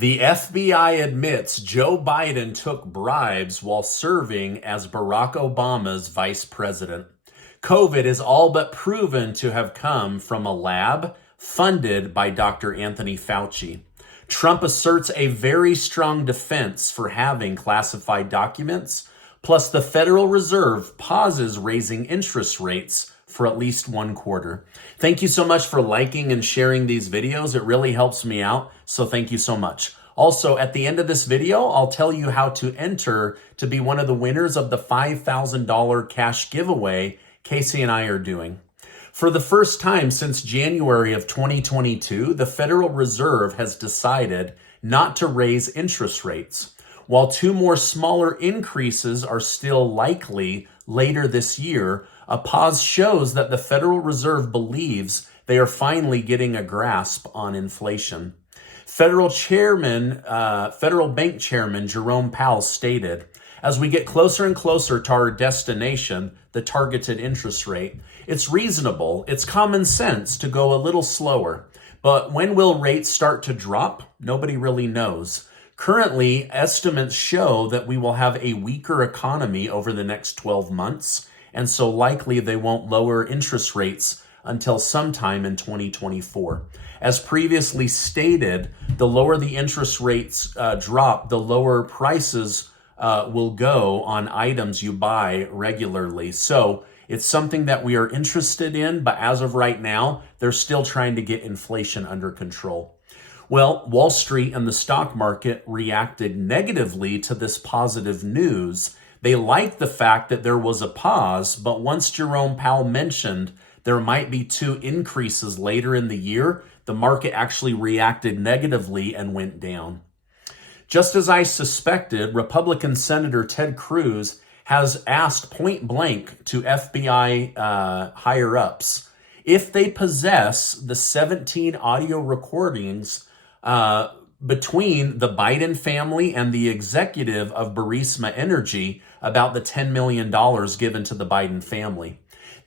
The FBI admits Joe Biden took bribes while serving as Barack Obama's vice president. COVID is all but proven to have come from a lab funded by Dr. Anthony Fauci. Trump asserts a very strong defense for having classified documents, plus the Federal Reserve pauses raising interest rates for at least 1 quarter. Thank you so much for liking and sharing these videos. It really helps me out, so thank you so much. Also, at the end of this video, I'll tell you how to enter to be one of the winners of the $5,000 cash giveaway Casey and I are doing. For the first time since January of 2022, the Federal Reserve has decided not to raise interest rates. While 2 more smaller increases are still likely later this year, a pause shows that the Federal Reserve believes they are finally getting a grasp on inflation. Federal Bank Chairman Jerome Powell stated, "As we get closer and closer to our destination, the targeted interest rate, it's reasonable, it's common sense to go a little slower. But when will rates start to drop? Nobody really knows. Currently, estimates show that we will have a weaker economy over the next 12 months, and so likely they won't lower interest rates until sometime in 2024. As previously stated, the lower the interest rates drop, the lower prices will go on items you buy regularly. So it's something that we are interested in, but as of right now, they're still trying to get inflation under control." Well, Wall Street and the stock market reacted negatively to this positive news. They liked the fact that there was a pause, but once Jerome Powell mentioned there might be 2 increases later in the year, the market actually reacted negatively and went down. Just as I suspected, Republican Senator Ted Cruz has asked point blank to FBI higher-ups if they possess the 17 audio recordings between the Biden family and the executive of Burisma Energy about the $10 million given to the Biden family.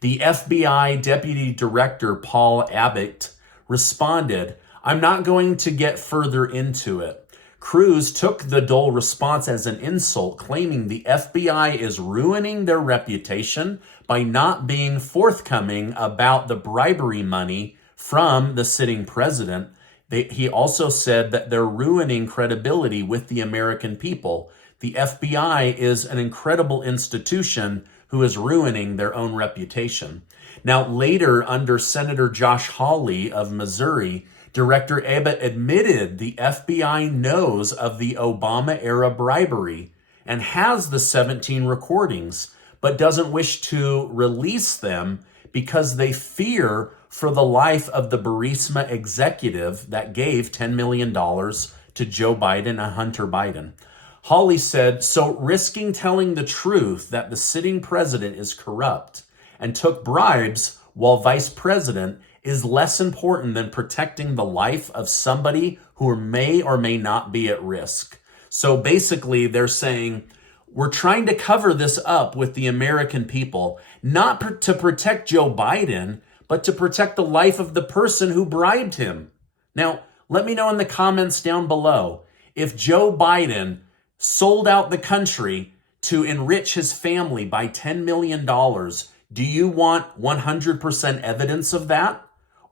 The FBI Deputy Director Paul Abbott responded, "I'm not going to get further into it." Cruz took the dull response as an insult, claiming the FBI is ruining their reputation by not being forthcoming about the bribery money from the sitting president. He also said that they're ruining credibility with the American people. The FBI is an incredible institution who is ruining their own reputation. Now, later, under Senator Josh Hawley of Missouri, Director Abbott admitted the FBI knows of the Obama-era bribery and has the 17 recordings, but doesn't wish to release them because they fear for the life of the Burisma executive that gave $10 million to Joe Biden and Hunter Biden. Hawley said, "So risking telling the truth that the sitting president is corrupt and took bribes while vice president is less important than protecting the life of somebody who may or may not be at risk." So basically, they're saying, we're trying to cover this up with the American people, not to protect Joe Biden, but to protect the life of the person who bribed him. Now, let me know in the comments down below, if Joe Biden sold out the country to enrich his family by $10 million, do you want 100% evidence of that?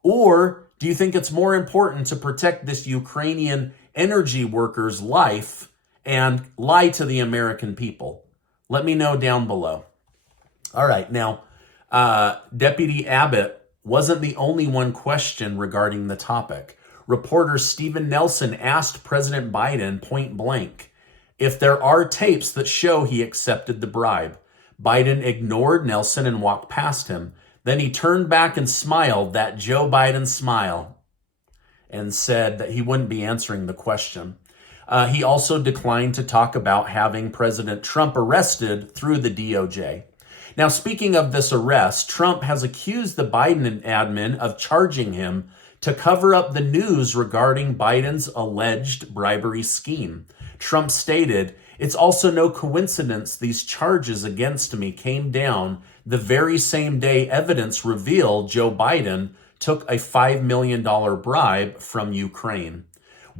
Or do you think it's more important to protect this Ukrainian energy worker's life and lie to the American people? Let me know down below. All right, now, Deputy Abbott wasn't the only one questioned regarding the topic. Reporter Stephen Nelson asked President Biden point blank if there are tapes that show he accepted the bribe. Biden ignored Nelson and walked past him. Then he turned back and smiled, that Joe Biden smile, and said that he wouldn't be answering the question. He also declined to talk about having President Trump arrested through the DOJ. Now, speaking of this arrest, Trump has accused the Biden admin of charging him to cover up the news regarding Biden's alleged bribery scheme. Trump stated, "It's also no coincidence these charges against me came down the very same day evidence revealed Joe Biden took a $5 million bribe from Ukraine."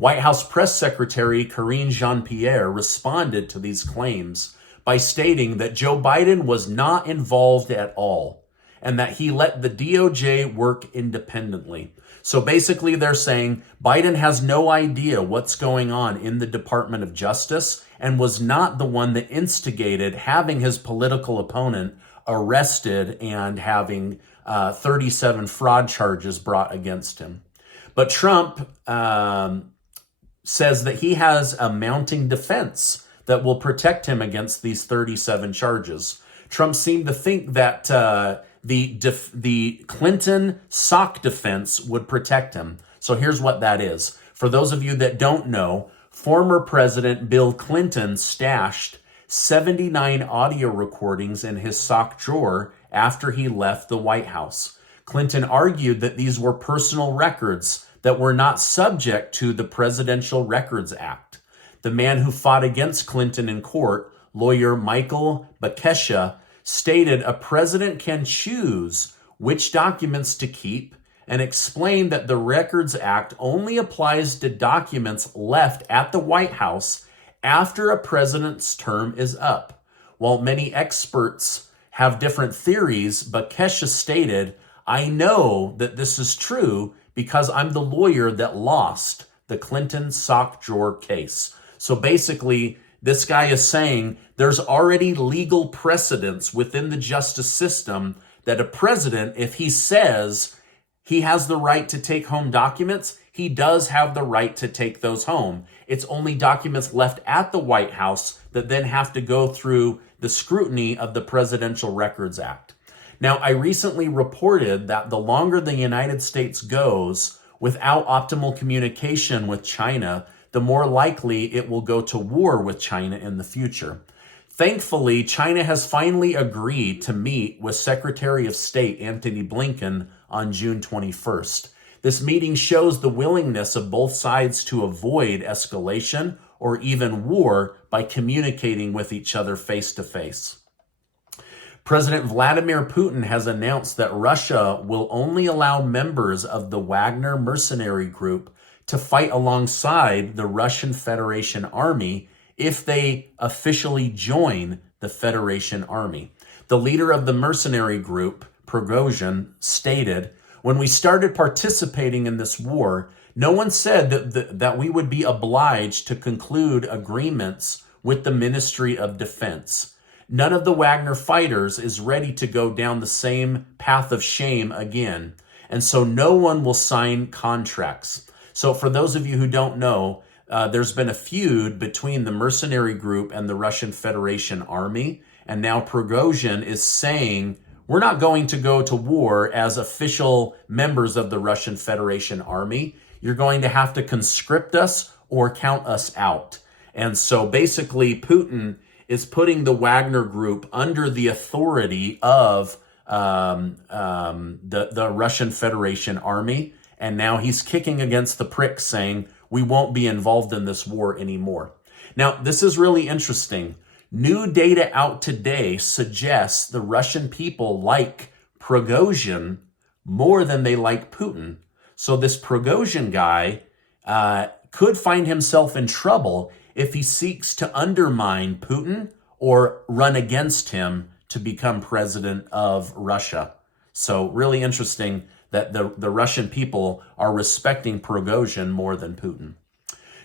White House Press Secretary Karine Jean-Pierre responded to these claims by stating that Joe Biden was not involved at all and that he let the DOJ work independently. So basically they're saying Biden has no idea what's going on in the Department of Justice and was not the one that instigated having his political opponent arrested and having 37 fraud charges brought against him. But Trump says that he has a mounting defense that will protect him against these 37 charges. Trump seemed to think that the Clinton sock defense would protect him. So here's what that is. For those of you that don't know, former President Bill Clinton stashed 79 audio recordings in his sock drawer after he left the White House. Clinton argued that these were personal records that were not subject to the Presidential Records Act. The man who fought against Clinton in court, lawyer Michael Bakesha, stated a president can choose which documents to keep and explained that the Records Act only applies to documents left at the White House after a president's term is up. While many experts have different theories, Bakesha stated, "I know that this is true because I'm the lawyer that lost the Clinton sock drawer case." So basically, this guy is saying there's already legal precedence within the justice system that a president, if he says he has the right to take home documents, he does have the right to take those home. It's only documents left at the White House that then have to go through the scrutiny of the Presidential Records Act. Now, I recently reported that the longer the United States goes without optimal communication with China, the more likely it will go to war with China in the future. Thankfully, China has finally agreed to meet with Secretary of State Antony Blinken on June 21st. This meeting shows the willingness of both sides to avoid escalation or even war by communicating with each other face to face. President Vladimir Putin has announced that Russia will only allow members of the Wagner mercenary group to fight alongside the Russian Federation Army if they officially join the Federation Army. The leader of the mercenary group, Prigozhin, stated, "When we started participating in this war, no one said that we would be obliged to conclude agreements with the Ministry of Defense. None of the Wagner fighters is ready to go down the same path of shame again, and so no one will sign contracts." So for those of you who don't know, there's been a feud between the mercenary group and the Russian Federation Army, and now Prigozhin is saying, we're not going to go to war as official members of the Russian Federation Army. You're going to have to conscript us or count us out. And so basically Putin is putting the Wagner group under the authority of the Russian Federation Army. And now he's kicking against the pricks saying, we won't be involved in this war anymore. Now, this is really interesting. New data out today suggests the Russian people like Prigozhin more than they like Putin. So this Prigozhin guy could find himself in trouble if he seeks to undermine Putin or run against him to become president of Russia. So really interesting that the Russian people are respecting Prigozhin more than Putin.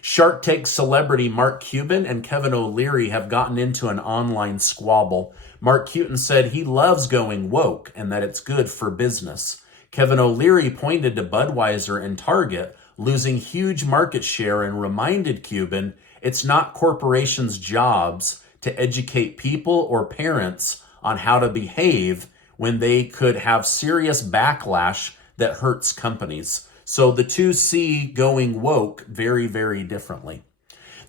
Shark Tank celebrity Mark Cuban and Kevin O'Leary have gotten into an online squabble. Mark Cuban said he loves going woke and that it's good for business. Kevin O'Leary pointed to Budweiser and Target losing huge market share and reminded Cuban it's not corporations' jobs to educate people or parents on how to behave when they could have serious backlash that hurts companies. So the two see going woke very, very differently.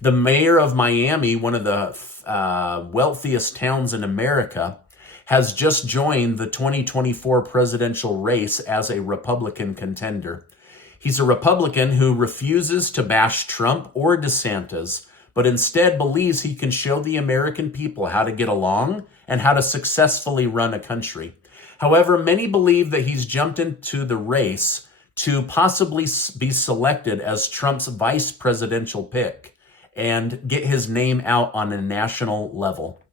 The mayor of Miami, one of the wealthiest towns in America, has just joined the 2024 presidential race as a Republican contender. He's a Republican who refuses to bash Trump or DeSantis, but instead believes he can show the American people how to get along and how to successfully run a country. However, many believe that he's jumped into the race to possibly be selected as Trump's vice presidential pick and get his name out on a national level.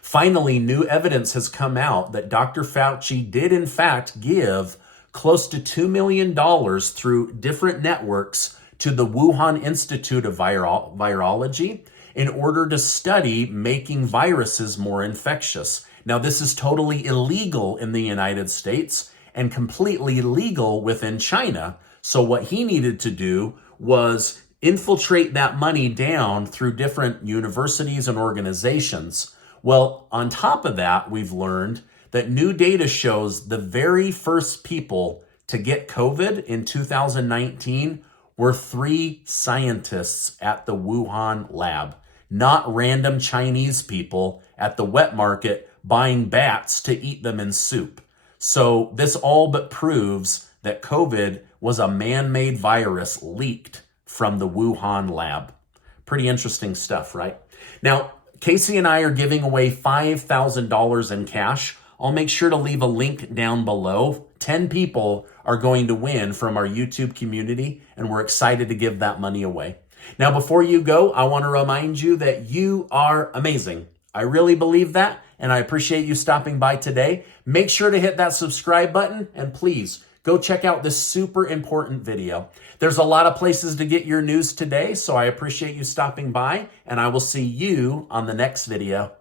Finally, new evidence has come out that Dr. Fauci did in fact give close to $2 million through different networks to the Wuhan Institute of Virology in order to study making viruses more infectious. Now, this is totally illegal in the United States and completely legal within China. So what he needed to do was infiltrate that money down through different universities and organizations. Well, on top of that, we've learned that new data shows the very first people to get COVID in 2019 were 3 scientists at the Wuhan lab, not random Chinese people at the wet market buying bats to eat them in soup. So this all but proves that COVID was a man-made virus leaked from the Wuhan lab. Pretty interesting stuff, right? Now, Casey and I are giving away $5,000 in cash. I'll make sure to leave a link down below. 10 people are going to win from our YouTube community, and we're excited to give that money away. Now, before you go, I want to remind you that you are amazing. I really believe that, and I appreciate you stopping by today. Make sure to hit that subscribe button, and please go check out this super important video. There's a lot of places to get your news today, so I appreciate you stopping by, and I will see you on the next video.